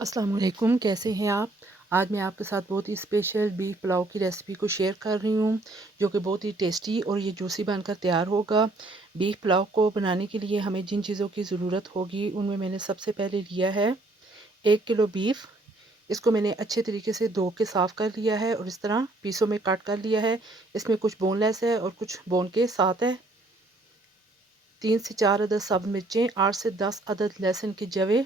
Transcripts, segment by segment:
अस्सलाम वालेकुम, कैसे हैं आप? आज मैं आपके साथ बहुत ही स्पेशल बीफ पुलाव की रेसिपी को शेयर कर रही हूँ, जो कि बहुत ही टेस्टी और ये जूसी बनकर तैयार होगा। बीफ पुलाव को बनाने के लिए हमें जिन चीज़ों की ज़रूरत होगी, उनमें मैंने सबसे पहले लिया है 1 किलो बीफ। इसको मैंने अच्छे तरीके से धो के साफ़ कर लिया है और इस तरह पीसों में कट कर लिया है। इसमें कुछ बोनलेस है और कुछ बोन के साथ है। 3 से 4 अदद सब्ज़ मिर्चें, 8 से 10 अदद लहसुन की जवें,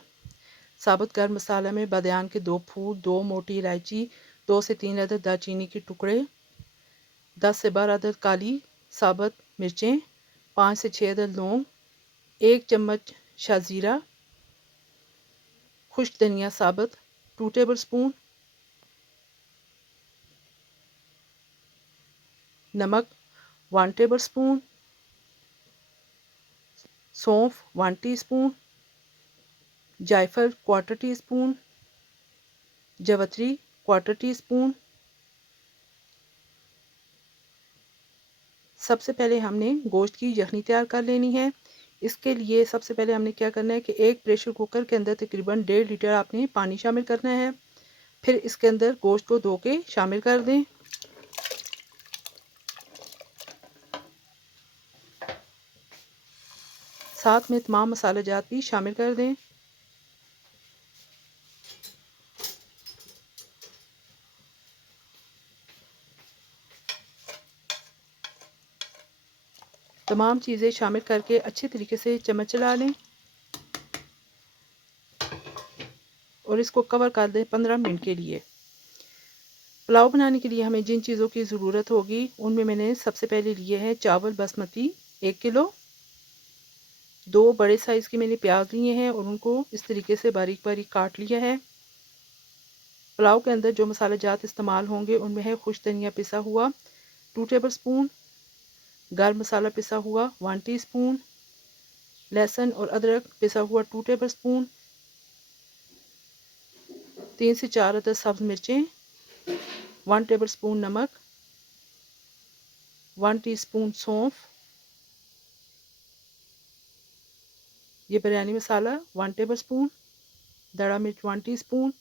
साबुत गर्म मसाला में बादियान के 2 फूल, 2 मोटी इलायची, 2 से 3 अदद दालचीनी के टुकड़े, 10 से 12 अदद काली साबुत मिर्चें, 5 से 6 अदद लौंग, 1 चम्मच शाज़ीरा, खुश्क धनिया साबुत 2 टेबल स्पून, नमक 1 टेबल स्पून, सौंफ 1 टीस्पून, जायफल 1/4 टीस्पून, जवित्री 1/4 टीस्पून। सबसे पहले हमने गोश्त की यखनी तैयार कर लेनी है। इसके लिए सबसे पहले हमने क्या करना है कि एक प्रेशर कुकर के अंदर तकरीबन 1.5 लीटर आपने पानी शामिल करना है। फिर इसके अंदर गोश्त को धो के शामिल कर दें। साथ में तमाम मसाले जात भी शामिल कर दें। तमाम चीज़ें शामिल करके अच्छे तरीके से चम्मच चला लें और इसको कवर कर दें 15 मिनट के लिए। पुलाव बनाने के लिए हमें जिन चीज़ों की ज़रूरत होगी, उनमें मैंने सबसे पहले लिए हैं चावल बासमती 1 किलो, 2 बड़े साइज़ के मैंने प्याज लिए हैं और उनको इस तरीके से बारीक बारीक काट लिया है। पुलाव के अंदर जो मसाले जात इस्तेमाल होंगे, उनमें है खुश्क धनिया पिसा हुआ 2 टेबल स्पून, गर्म मसाला पिसा हुआ 1 टीस्पून, लहसुन और अदरक पिसा हुआ 2 टेबल स्पून, 3 से 4 अदद सब्ज़ मिर्चें, 1 टेबल स्पून नमक, 1 टीस्पून सौंफ, ये बिरयानी मसाला 1 टेबल स्पून, दड़ा मिर्च 1 टीस्पून,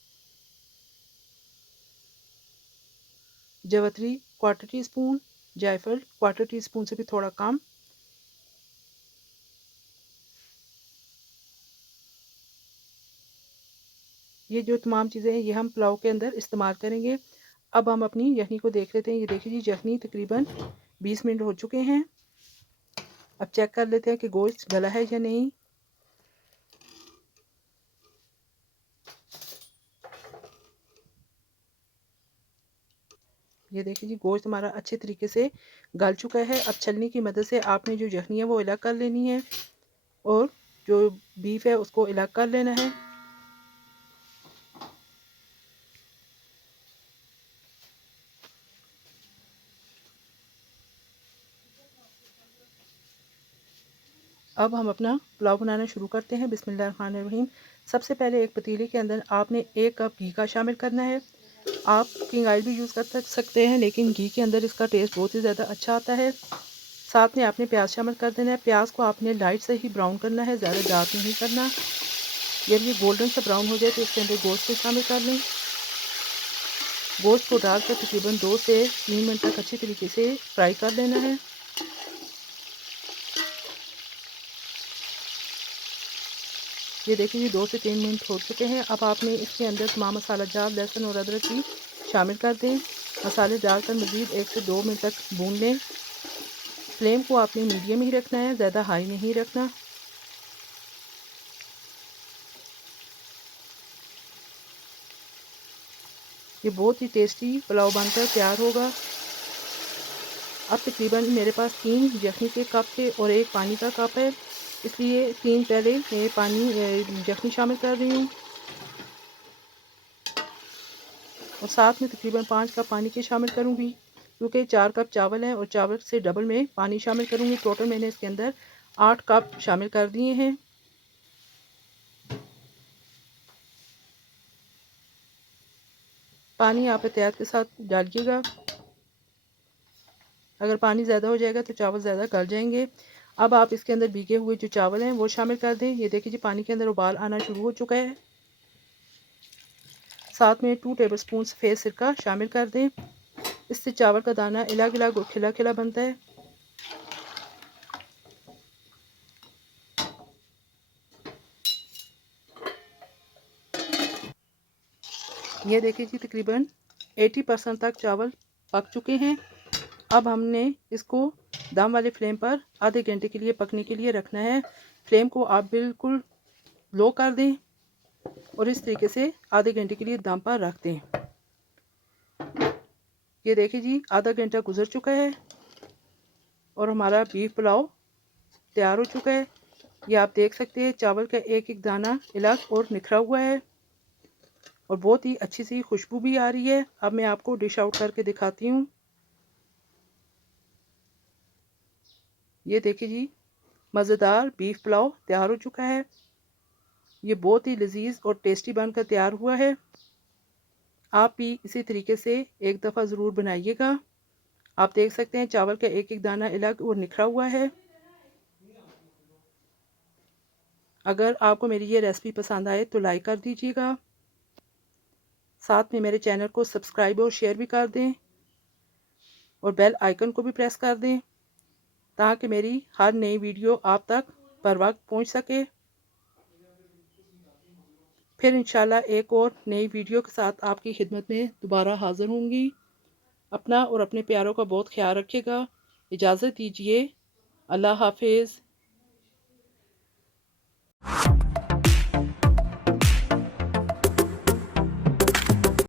जवित्री 1/4 टीस्पून, जायफल 1/4 टीस्पून से भी थोड़ा कम, ये जो तमाम चीज़ें हैं ये हम पुलाव के अंदर इस्तेमाल करेंगे। अब हम अपनी यखनी को देख लेते हैं। ये देखिए जी, यखनी तकरीबन 20 मिनट हो चुके हैं। अब चेक कर लेते हैं कि गोश्त गला है या नहीं। ये देखिए जी, गोश्त हमारा अच्छे तरीके से गल चुका है। अब छलनी की मदद से आपने जो यखनी है वो अलग कर लेनी है और जो बीफ है उसको अलग कर लेना है। अब हम अपना पुलाव बनाना शुरू करते हैं। बिस्मिल्लाहिर्रहमानिर्रहीम। सबसे पहले एक पतीले के अंदर आपने 1 कप घी का शामिल करना है। आप कुकिंग ऑयल भी यूज़ कर सकते हैं, लेकिन घी के अंदर इसका टेस्ट बहुत ही ज़्यादा अच्छा आता है। साथ में आपने प्याज शामिल कर देना है। प्याज को आपने लाइट से ही ब्राउन करना है, ज़्यादा डार्क नहीं करना। जब ये गोल्डन सा ब्राउन हो जाए तो इसके अंदर गोश्त को शामिल कर लें। गोश्त को डालकर तकरीबन 2 से 3 मिनट तक अच्छी तरीके से फ्राई कर लेना है। ये देखिए जी, 2 से 3 मिनट हो चुके हैं। अब आपने इसके अंदर तमाम मसाला जात लहसुन और अदरक भी शामिल कर दें। मसाले डालकर मज़ीद 1 से 2 मिनट तक भून लें। फ्लेम को आपने मीडियम ही रखना है, ज़्यादा हाई नहीं रखना। ये बहुत ही टेस्टी पुलाव बनकर तैयार होगा। अब तकरीबन मेरे पास 3 यखनी के कप थे और 1 पानी का कप है, इसलिए 3 पहले मैं पानी यखनी शामिल कर रही हूँ और साथ में तकरीबन 5 कप पानी के शामिल करूँगी, क्योंकि 4 कप चावल हैं और चावल से डबल में पानी शामिल करूँगी। टोटल मैंने इसके अंदर 8 कप शामिल कर दिए हैं। पानी आप एहतियात के साथ डालिएगा, अगर पानी ज़्यादा हो जाएगा तो चावल ज़्यादा गल जाएंगे। अब आप इसके अंदर भीगे हुए जो चावल हैं वो शामिल कर दें। ये देखिए जी, पानी के अंदर उबाल आना शुरू हो चुका है। साथ में 2 टेबलस्पून सफ़ेद सिरका शामिल कर दें। इससे चावल का दाना अलग अलग और खिला खिला बनता है। ये देखिए जी, तकरीबन 80% तक चावल पक चुके हैं। अब हमने इसको दम वाले फ्लेम पर आधे घंटे के लिए पकने के लिए रखना है। फ्लेम को आप बिल्कुल लो कर दें और इस तरीके से आधे घंटे के लिए दम पर रख दें। ये देखिए जी, आधा घंटा गुजर चुका है और हमारा बीफ पुलाव तैयार हो चुका है। ये आप देख सकते हैं, चावल का एक एक दाना अलग और निखरा हुआ है और बहुत ही अच्छी सी खुशबू भी आ रही है। अब मैं आपको डिश आउट करके दिखाती हूँ। ये देखिए जी, मज़ेदार बीफ पुलाव तैयार हो चुका है। ये बहुत ही लजीज और टेस्टी बनकर तैयार हुआ है। आप भी इसी तरीके से एक दफ़ा ज़रूर बनाइएगा। आप देख सकते हैं, चावल का एक एक दाना अलग और निखरा हुआ है। अगर आपको मेरी ये रेसिपी पसंद आए तो लाइक कर दीजिएगा। साथ में मेरे चैनल को सब्सक्राइब और शेयर भी कर दें और बेल आइकन को भी प्रेस कर दें ताकि मेरी हर नई वीडियो आप तक बर वक्त पहुँच सके। फिर इंशाल्लाह एक और नई वीडियो के साथ आपकी खिदमत में दोबारा हाज़िर होंगी। अपना और अपने प्यारों का बहुत ख्याल रखिएगा। इजाज़त दीजिए। अल्लाह हाफिज़।